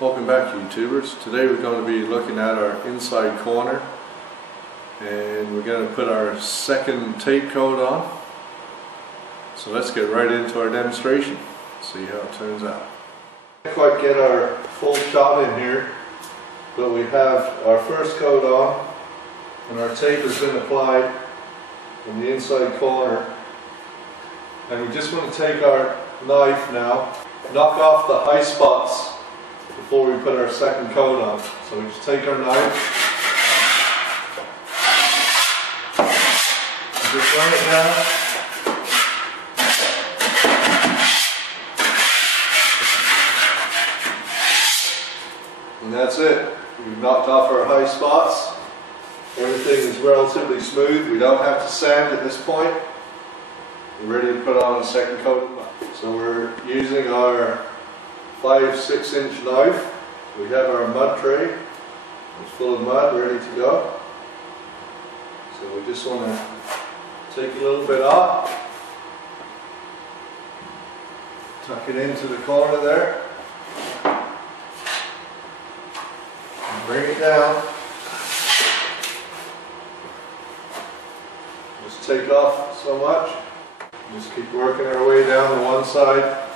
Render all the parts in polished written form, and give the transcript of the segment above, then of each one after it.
Welcome back, YouTubers. Today we're going to be looking at our inside corner, and we're going to put our second tape coat on. So let's get right into our demonstration, see how it turns out. Can't quite get our full shot in here, but we have our first coat on and our tape has been applied on the inside corner, and we just want to take our knife now, knock off the high spots before we put our second coat on. So we just take our knife and just run it down. And that's it. We've knocked off our high spots. Everything is relatively smooth. We don't have to sand at this point. We're ready to put on a second coat. So we're using our 5/6 inch knife. We have our mud tray. It's full of mud, ready to go. So we just want to take a little bit off. Tuck it into the corner there. And bring it down. Just take off so much. Just keep working our way down to one side.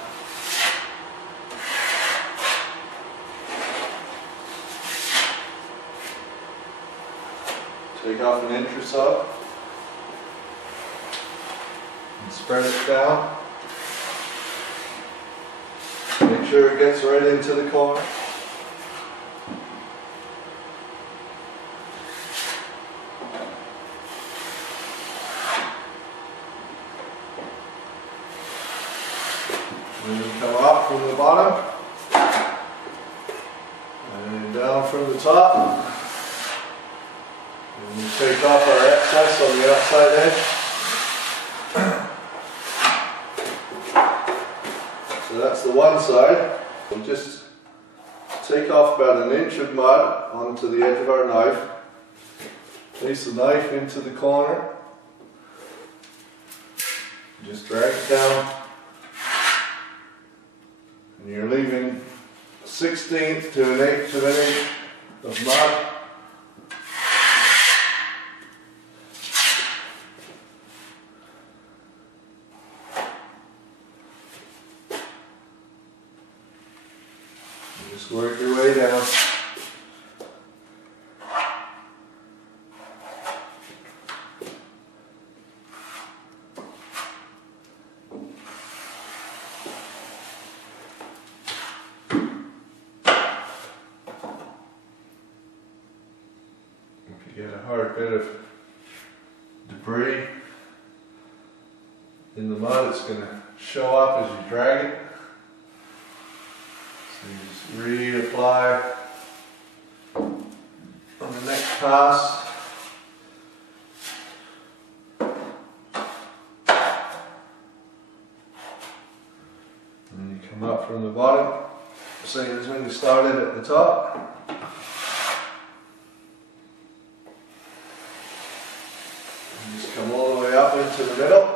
Take off an inch or so and spread it down. Make sure it gets right into the corner. And then come up from the bottom and down from the top. And we take off our excess on the outside edge. So that's the one side. We'll just take off about an inch of mud onto the edge of our knife. Place the knife into the corner. Just drag it down. And you're leaving 1/16 to an 1/8 of an inch of mud. Just work your way down. If you get a hard bit of debris in the mud, it's going to show up as you drag it. So you just reapply on the next pass. And then you come up from the bottom, same as when you started at the top. And just come all the way up into the middle.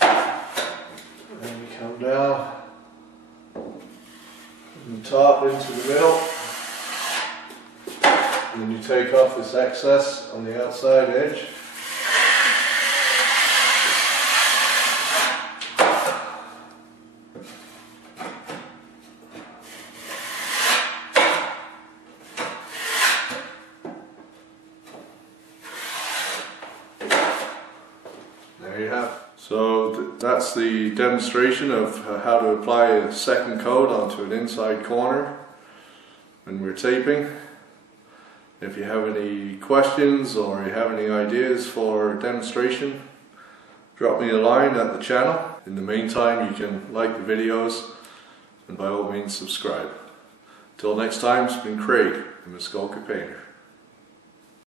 And you come down from the top into the middle, and then you take off this excess on the outside edge. There you have it. So that's the demonstration of how to apply a second coat onto an inside corner when we're taping. If you have any questions or you have any ideas for demonstration, drop me a line at the channel. In the meantime, you can like the videos and by all means subscribe. Till next time, it's been Craig, the Muskoka Painter.